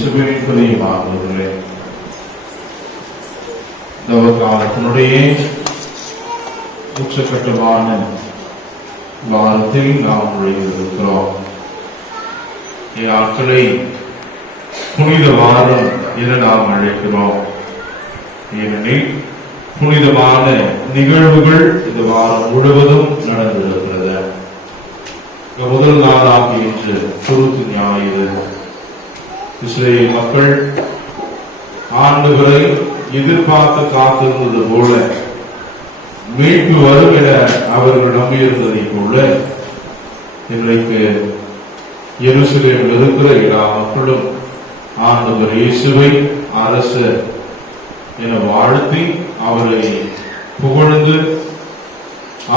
சுபிரிப்பதையுமாகுகிறே காலத்தினுடைய உச்சக்கட்டமான வாரத்தில் நாம் நுழைந்திருக்கிறோம் ஆட்களை புனித வாரம் என நாம் அழைக்கிறோம். ஏனெனில் புனிதமான நிகழ்வுகள் இந்த வாரம் முழுவதும் நடந்திருக்கிறது. முதல் நாளாக இன்று குருத்து ஞாயிறு. இஸ்ரேல் மக்கள் ஆண்டுகளை எதிர்பார்த்து காத்திருந்தது போல மீட்பு வரும் என அவர்கள் நம்பியிருந்ததை போல இன்றைக்கு எருசலேமில் இருக்கிற எல்லா மக்களும் ஆண்டவர் இயேசுவை அரசு என வாழ்த்தி அவரை புகழ்ந்து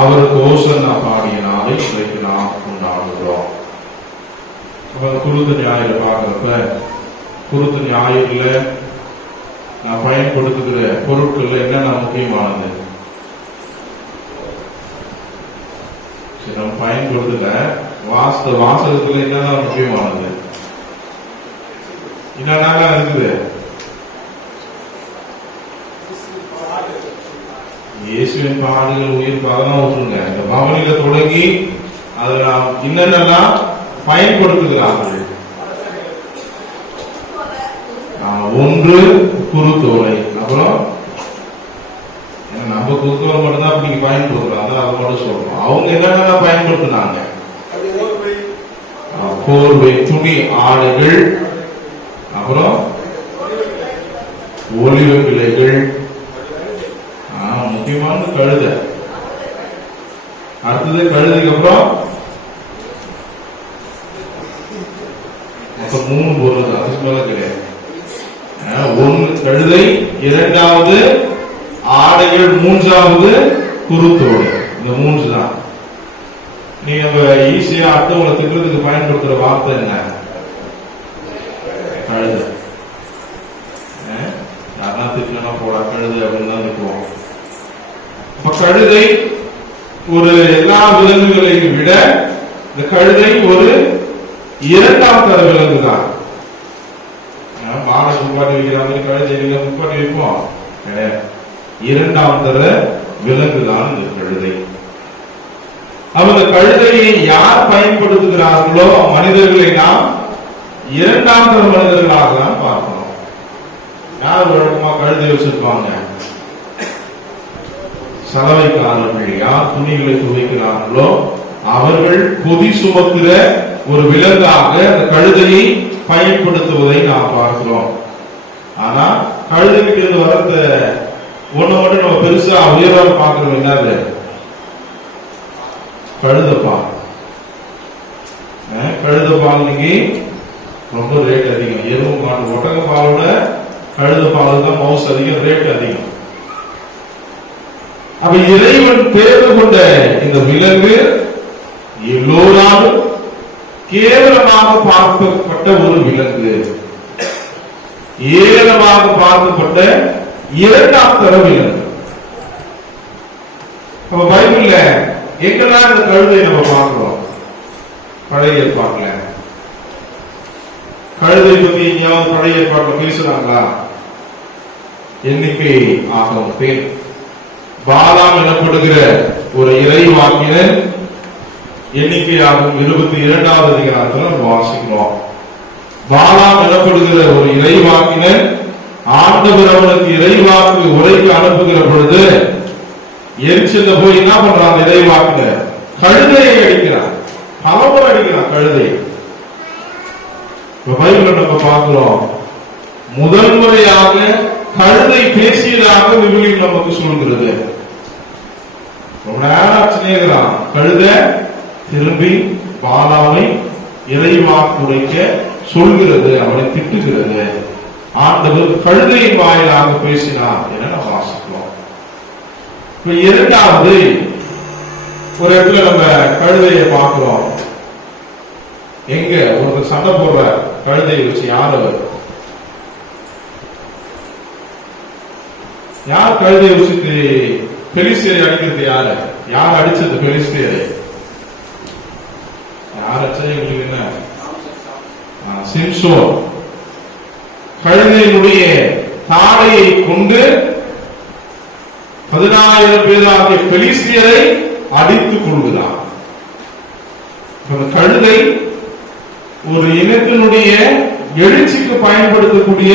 அவருக்கு ஓசன்னா பாடிய நாளை இன்றைக்கு நாம் கொண்டாடுகிறோம். அவர் குருத்து ஞாயிறு பார்க்கிறப்ப குருத்து ஞாயிறுல நான் பயன்படுத்துகிற பொருட்கள்ல என்னென்ன முக்கியமானது? சரி, நம்ம பயன்படுத்தல. வாச வாசகத்துல என்னென்ன முக்கியமானது? என்னென்னலாம் இருக்குது? இயேசுவின் பாடுகள் உயிர் பாதம் விட்டுருங்க இந்த பவனில தொடங்கி அதை நாம் என்னென்னலாம் பயன்படுத்துகிறார்கள். ஒன்று குறு தோலை அப்புறம் நம்ம குருத்தோலை மட்டும் தான் நீங்க பயன்படுத்துறோம் அதான் அதை மட்டும் சொல்றோம். அவங்க என்னென்ன பயன்படுத்தினாங்க? போர்வை துணி ஆடைகள். அப்புறம் ஒலிவ கிளைகள் ஆஹ், முக்கியமான கழுத. அடுத்தது கழுதுக்கு அப்புறம் மூணு பொருள் தான். அதுக்கு மேல கிடையாது. ஒன்று கழுதை இரண்டாவது ஆடைகள் மூன்றாவது குருத்தோடு. இந்த மூன்று தான் நீங்க நம்ம ஈஸியா அட்டவங்களை திட்டுறதுக்கு பயன்படுத்துற வார்த்தை என்ன? கழுதை. யாரா யாருன்னா திட்டனா போடா கழுதை அப்படின்னு தான் திட்டுவோம். இப்ப கழுதை ஒரு எல்லா விலங்குகளையும் விட இந்த கழுதை ஒரு இரண்டாம் தர விலங்கு தான் மாலை குப்பாட்டி வைக்கிறாங்க கழுதையில கழுதை குப்பாட்டி வைப்போம் கிடையாது. இரண்டாம் தர விலங்கு தான் இந்த கழுதை. அவங்க கழுதையை யார் பயன்படுத்துகிறார்களோ மனிதர்களை நாம் இரண்டாம் தர மனிதர்களாக தான் பார்க்கணும். யார் வழக்கமா கழுதை வச்சிருப்பாங்க? சலவைக்காரர்கள் யார் துணிகளை துவைக்கிறார்களோ அவர்கள் பொதி சுமக்கிற ஒரு விலங்காக அந்த கழுதையை பயன்படுத்துவதை நாம் பார்க்கிறோம். ஆனா கழுதைக்கு இருந்து வரத்த ஒண்ணு மட்டும் நம்ம பெருசா உயர்வாக பார்க்கிறோம் என்னது கழுதப்பால் அஹ், கழுதப்பால் இன்னைக்கு ரொம்ப ரேட் அதிகம். எருவு மாட்டு ஒட்டக பாலோட கழுத பால் தான் மவுஸ் அதிகம் ரேட் அதிகம். அப்ப இறைவன் தேர்வு கொண்ட இந்த விலங்கு எல்லோராலும் கேவலமாக பார்க்கப்பட்ட ஒரு விலங்கு. ஏலமாக பார்க்கப்பட்ட இரண்டாம் தர விலங்கு. அப்ப பைபிள்ல எங்கெல்லாம் இந்த கழுதை நம்ம பார்க்கிறோம்? பழைய ஏற்பாட்டுல. கழுதை பத்தி எங்கேயாவது பழைய ஏற்பாட்டுல பேசுறாங்களா? எண்ணிக்கை ஆகும் பேர். பாலாம் எனப்படுகிற ஒரு இறைவாக்கினர் எண்ணிக்கையாகும் இருபத்தி இரண்டாவது அதிகாரத்தில் நம்ம வாசிக்கிறோம். பாலாம் எனப்படுகிற ஒரு இறைவாக்கினர் ஆண்டவர் அவனுக்கு இறைவாக்கு உரைக்கு அனுப்புகிற பொழுது எரிச்சல போய் என்ன பண்றான் இறைவாக்கினர்? கழுதையை அடிக்கிறான். பலமுறை அடிக்கிறான் கழுதை. பைபிள் நம்ம பார்க்கிறோம்? முதல் முறையாக கழுதை பேசியதாக விவிலியம் நமக்கு சொல்கிறது. ரொம்ப நேரம் ஆச்சரியங்கிறான் கழுத திரும்பி பாலாவை இறைவாக்கு உடைக்க சொல்கிறது அவனை திட்டுகிறது. ஆண்டவர் கழுதையின் வாயிலாக பேசினார் என நம்ம வாசிக்கிறோம். இப்ப இரண்டாவது ஒரு இடத்துல நம்ம கழுதையை பார்க்கிறோம். எங்க? ஒருத்தர் சண்டை போடுற கழுதையை வச்சு யார் அவர்? யார் கழுதையை வச்சுட்டு பெலிஸ்தியரை அடிக்கிறது யாரு? யார் அடிச்சது பெலிஸ்தியரை? யார் அடிச்சது என்ன? சிம்சோ கழுதையினுடைய தாடையை கொண்டு பதினாயிரம் பேராகிய பெலிசியரை அடித்துக் கொள்கிறார் கழுதை ஒரு இனத்தினுடைய எழுச்சிக்கு பயன்படுத்தக்கூடிய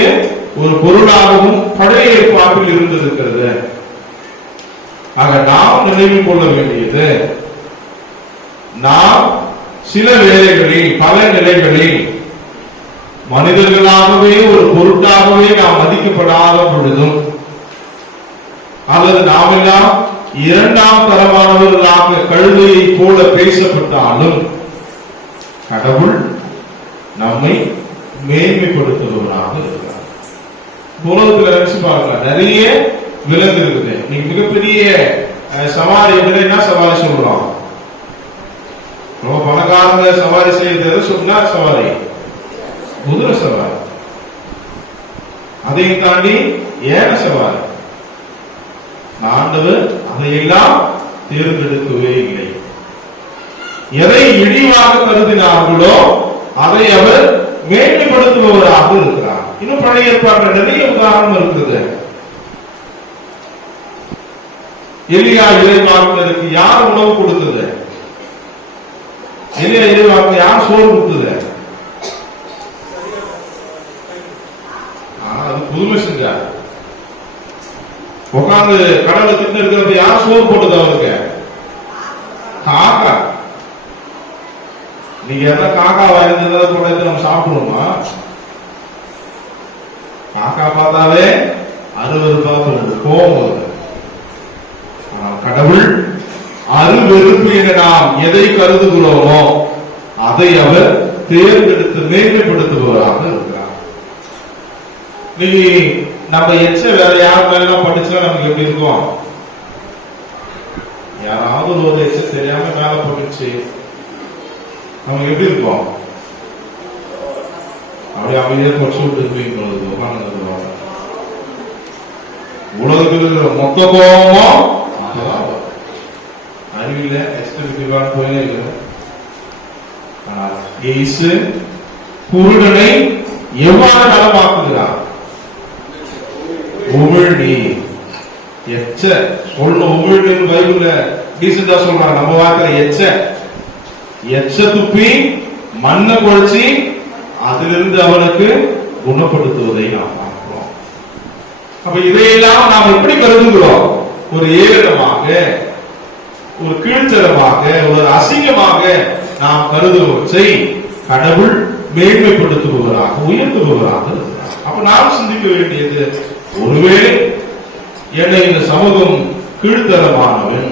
ஒரு பொருளாகவும் பழைய ஏற்பாட்டில் இருந்திருக்கிறது. ஆக நாம் நினைவு கொள்ள வேண்டியது நாம் சில வேலைகளில் பல நிலைகளில் மனிதர்களாகவே ஒரு பொருட்டாகவே நாம் மதிக்கப்படாத பொழுதும் அல்லது நாமெல்லாம் இரண்டாம் தரமானவர்களாக கழுதையை போல பேசப்பட்டாலும் கடவுள் நம்மை மேன்மைப்படுத்துபவராக இருக்கிறார். உலகத்துல நினைச்சு பாருங்க நிறைய விலங்கு இருக்குது நீ மிகப்பெரிய சவாரி வந்து என்ன சவாரி சொல்றோம்? நம்ம பணக்காரங்க சவாரி செய்யறது சொன்னா சவாரி. குதிரை சவாரி. அதையும் தாண்டி ஏன சவாரி. ஆண்டவர் அதையெல்லாம் தேர்ந்தெடுக்கவே இல்லை. எதை இழிவாக கருதினார்களோ அதை அவர் மேன்மைப்படுத்துபவராக இருக்கிறார். இன்னும் பழைய ஏற்பாட்டில் நிறைய உதாரணம் இருக்குது. எலியா இறைவாக்கினருக்கு யார் உணவு கொடுத்தது? எலியா இறைவாக்கு யார் சோறு கொடுத்தது ஆனா அது புதுமை செஞ்சார். உட்கார்ந்து கடவுளை திட்டு இருக்கிறப்ப யார் சோறு போட்டது அவருக்கு. காக்கா. நீங்க என்ன காக்கா வாய்ந்ததை கொண்டு நம்ம சாப்பிடுவோமா? காக்கா பார்த்தாலே அறுபது பார்த்து கோபம் வருது. கடவுள் அருவெறுப்பு என நாம் எதை கருதுகிறோமோ அதை அவர் தேர்ந்தெடுத்து மேன்மைப்படுத்துபவராக இருக்கிறார். நீங்க நம்ம எச்ச வேற யார் மேல படிச்சா நமக்கு எப்படி இருக்கும்? யாராவது ஒரு எச்ச தெரியாம மேல போட்டுச்சு. நமக்கு எப்படி இருக்கும்? அப்படியே அமைதியா குறைச்சு விட்டு இருப்பீங்க உட்கார்ந்து உலகத்தில் மொத்த கோபமும் அப்பதான் வரும். அறிவில போயே இல்லை. ஆனால் இயேசு குருடனை எவ்வாறு நலமாக்குகிறார்? உமிழ்நி எச்ச. சொல்லணும் உமிழ்நின் பைபிள்ல டீசெண்டா சொல்றாங்க. நம்ம வாக்குற எச்ச. எச்ச துப்பி மண்ணை குழைச்சி அதிலிருந்து அவனுக்கு குணப்படுத்துவதை நாம் பார்க்கிறோம். அப்ப இதையெல்லாம் நாம் எப்படி கருதுகிறோம்? ஒரு ஏகமாக ஒரு ஒரு அசிங்கமாக நாம் கருதுவற்றை கடவுள் மேன்மைப்படுத்துபவராக உயர்த்துபவராக அப்ப நாம் சிந்திக்க வேண்டியது ஒருவேளை என்னை இந்த சமூகம் கீழ்த்தரமானவன்.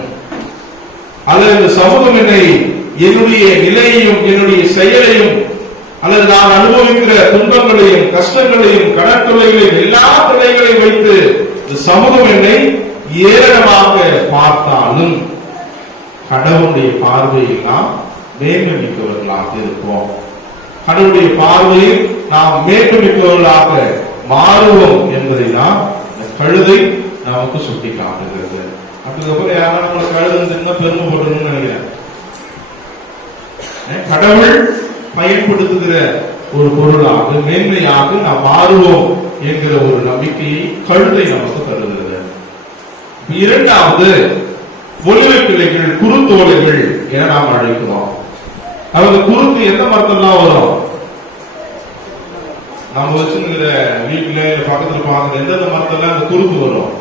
அல்லது இந்த சமூகம் என்னை என்னுடைய நிலையையும் என்னுடைய செயலையும் அல்லது நான் அனுபவிக்கிற துன்பங்களையும் கஷ்டங்களையும் கடற்கொலைகளையும் எல்லா தொலைகளையும் வைத்து இந்த சமூகம் என்னை ஏராளமாக பார்த்தாலும் கடவுளுடைய பார்வையில் நாம் மேன்மை இருப்போம். கடவுளுடைய பார்வையில் நாம் மேன்மை மிக்கவர்களாக மாறுவோம் என்பதை தான் இந்த கழுதை நமக்கு சுட்டி காட்டுகிறது அதுக்கப்புறம் யாரும் நம்மளை கழுதை பெருமை போடணும்னு நினைக்கிறேன். அஹ் கடவுள் பயன்படுத்துகிற ஒரு பொருளாக மேன்மையாக நாம் மாறுவோம் என்கிற ஒரு நம்பிக்கையை கழுதை நமக்கு தருகிறது. இரண்டாவது ஒலிவை பிள்ளைகள் குறுந்தோலைகள் என நாம் அழைக்கிறோம். அவங்க குறுக்கு எந்த மரத்தெல்லாம் வரும்? நாம வச்சிருக்கிற வீட்டுல பக்கத்துல பார்க்கறது எந்தெந்த மரத்தெல்லாம் அந்த குறுக்கு வரும்?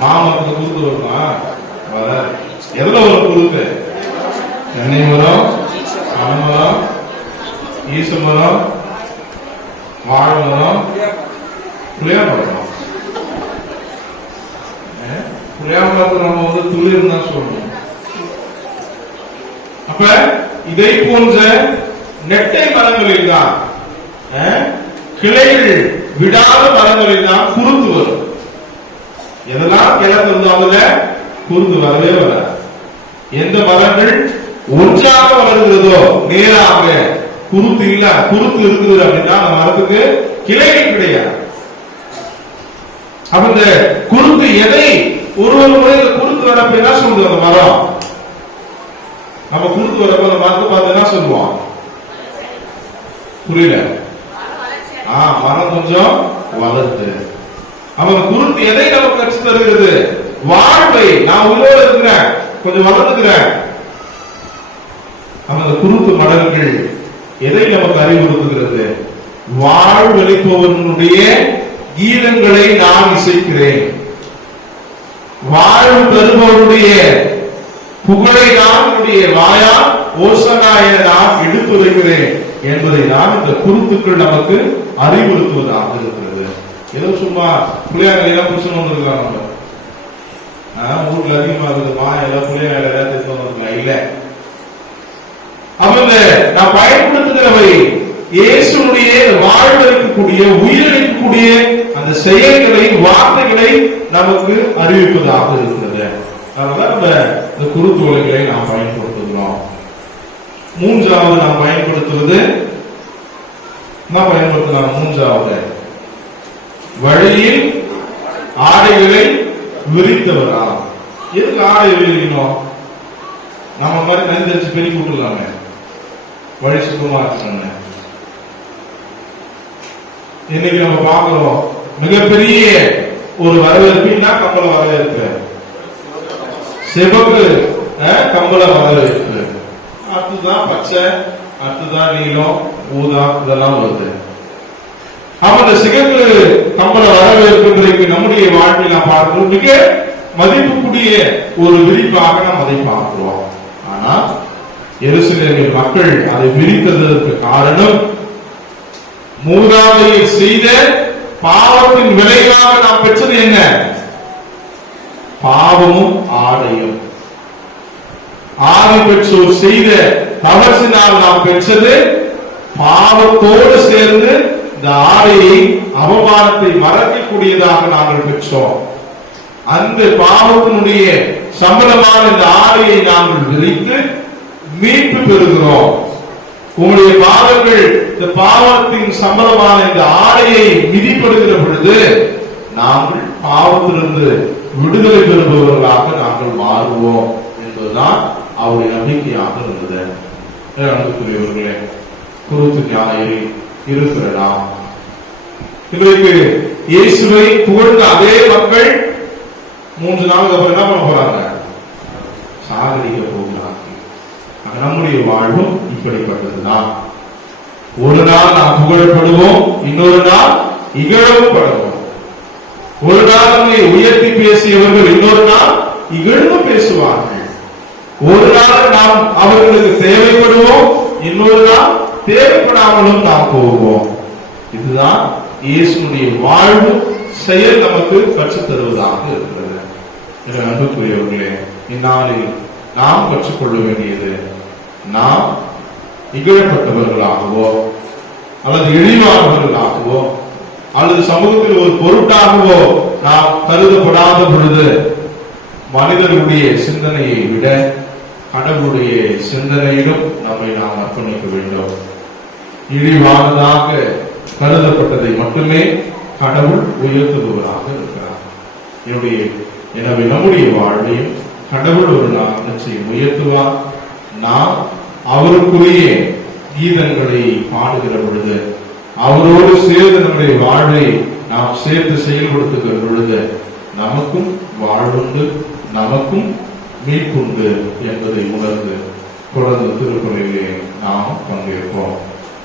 மாமரத்துக்கு குறுக்கு வருமா? வர எதுல வரும் குறுக்கு தென்னை மரம் அனமரம் ஈச மரம் வாழை மரம் புளியா மரம் புளியாமரத்தை நம்ம வந்து துளிர் தான் சொல்லணும் அப்ப இதை போன்ற நெட்டை மரங்களில் தான் கிளைகள் விடாத மரங்களில் தான் குருத்து வரும். எதெல்லாம் கிழக்கு இருந்தால குறுந்து வரவே வராது. எந்த மரங்கள் ஒன்றாக வளர்கிறதோ நேராக குருத்து இல்ல குருத்து இருக்குது அப்படின்னா அந்த மரத்துக்கு கிளைகள் கிடையாது. அப்ப இந்த குருத்து எதை ஒரு ஒரு முறை இந்த குருத்து வரப்ப என்ன சொல்றது அந்த மரம்? நம்ம குறுக்கு வரப்ப அந்த மரத்தை பார்த்து என்ன சொல்லுவோம்? புரியல. ஆ மரம் கொஞ்சம் வளருது. அவன் குருத்து எதை நமக்கு கற்று தருகிறது? வாழ்வை. நான் உயிரோடு இருக்கிறேன். கொஞ்சம் வளர்ந்துக்கிறேன். அந்த குருத்து மடல்கள் எதை நமக்கு அறிவுறுத்துகிறது வாழ்வெளிப்பவனுடைய கீதங்களை நான் இசைக்கிறேன். வாழும் பெறுபவருடைய புகழை நான் உடைய வாயால் ஓசனா என நான் எடுத்துரைக்கிறேன் என்பதை நான் இந்த குருத்துக்கள் நமக்கு அறிவுறுத்துவதாக இருக்கிறது. ஏதோ சும்மா பிள்ளையாங்க எல்லாம் புருஷன் வந்திருக்காங்க ஆஹ், ஊர்ல அதிகமா இருக்குது. மா எல்லாம் பிள்ளையாங்க எல்லாம் இல்ல. அவங்க நான் பயன்படுத்துகிறவை இயேசுடைய வாழ்வளிக்கக்கூடிய உயிரிழக்கக்கூடிய அந்த செயல்களை வார்த்தைகளை நமக்கு அறிவிப்பதாக இருக்கிறது. அதனால நம்ம இந்த குறுத்தோலைகளை நாம் பயன்படுத்துகிறோம். மூன்றாவது நாம் பயன்படுத்துவது என்ன பயன்படுத்தலாம்? மூன்றாவது வழியில் ஆடைகளை விரித்தவரா? எதுக்கு ஆடை விரிக்கணும்? நம்ம மாதிரி நன்றி பெரிய பெருக்கி வழி சுத்தமா இருக்கணும் இன்னைக்கு நம்ம பார்க்கிறோம் மிகப்பெரிய ஒரு வரவேற்புனா கம்பள வரவேற்பு. சிவப்பு கம்பள வரவேற்பு. அடுத்துதான் பச்சை அடுத்துதான் நீலம் ஊதா இதெல்லாம் வருது. அப்ப சிகப்பு கம்பள வரவேற்பு நம்முடைய வாழ்வில் நாம் பார்க்கிறோம் மிக மதிப்புக்குரிய ஒரு விரிப்பாக நாம் அதை பார்க்கிறோம். ஆனா எருசலேமின் மக்கள் அதை விரித்ததற்கு காரணம் மூதாதையில் செய்த பாவத்தின் விளைவாக நாம் பெற்றது என்ன? பாவமும் ஆடையும். ஆதி பெற்றோர் செய்த தவசினால் நாம் பெற்றது பாவத்தோடு சேர்ந்து இந்த ஆடையை அவமானத்தை மறக்கக்கூடியதாக நாங்கள் பெற்றோம். அந்த பாவத்தினுடைய சம்பளமான இந்த ஆடையை நாங்கள் விரித்து மீட்பு பெறுகிறோம். உங்களுடைய பாவங்கள் இந்த பாவத்தின் சம்பளமான இந்த ஆடையை மிதிப்படுகிற பொழுது நாங்கள் பாவத்திலிருந்து விடுதலை பெறுபவர்களாக நாங்கள் மாறுவோம் என்பதுதான் அவருடைய நம்பிக்கையாக இருந்தது. அன்புக்குரியவர்களே குருத்து ஞாயிறு இருக்கிறதாம் இன்றைக்கு இயேசுவை புகழ்ந்த அதே மக்கள் மூன்று நாளுக்கு அப்புறம் என்ன பண்ண போறாங்க? சாகடிக்க போகிறாங்க நம்முடைய வாழ்வும் இப்படிப்பட்டதுதான். ஒரு நாள் நாம் புகழப்படுவோம் இன்னொரு நாள் இகழவும் படுவோம். ஒரு நாள் நம்மை உயர்த்தி பேசியவர்கள் இன்னொரு நாள் இகழ்ந்து பேசுவார்கள். ஒரு நாள் நாம் அவர்களுக்கு தேவைப்படுவோம் இன்னொரு நாள் தேவைப்படாமலும் நாம் போவோம். இதுதான் இயேசுடைய வாழ்வு செயல் நமக்கு கற்றுத் தருவதாக இருக்கிறது. என்று அன்புக்குரியவர்களே இந்நாளில் நாம் கற்றுக்கொள்ள வேண்டியது நாம் இகழப்பட்டவர்களாகவோ அல்லது இழிவானவர்களாகவோ அல்லது சமூகத்தில் ஒரு பொருட்டாகவோ நாம் கருதப்படாத பொழுது மனிதனுடைய சிந்தனையை விட கடவுளுடைய சிந்தனையிலும் நம்மை நாம் அர்ப்பணிக்க வேண்டும். இழிவானதாக கருதப்பட்டதை மட்டுமே கடவுள் உயர்த்துபவராக இருக்கிறார். என்னுடைய எனவே நம்முடைய வாழ்வையும் கடவுள் ஒரு நாள் நிச்சயம் உயர்த்துவார். நாம் அவருக்குரிய கீதங்களை பாடுகிற பொழுது அவரோடு சேர்ந்து நம்முடைய வாழ்வை நாம் சேர்த்து செயல்படுத்துகிற பொழுது நமக்கும் வாழ்வுண்டு நமக்கும் மீட்புண்டு என்பதை உணர்ந்து தொடர்ந்து திருக்குறையிலே நாம் பங்கேற்போம்.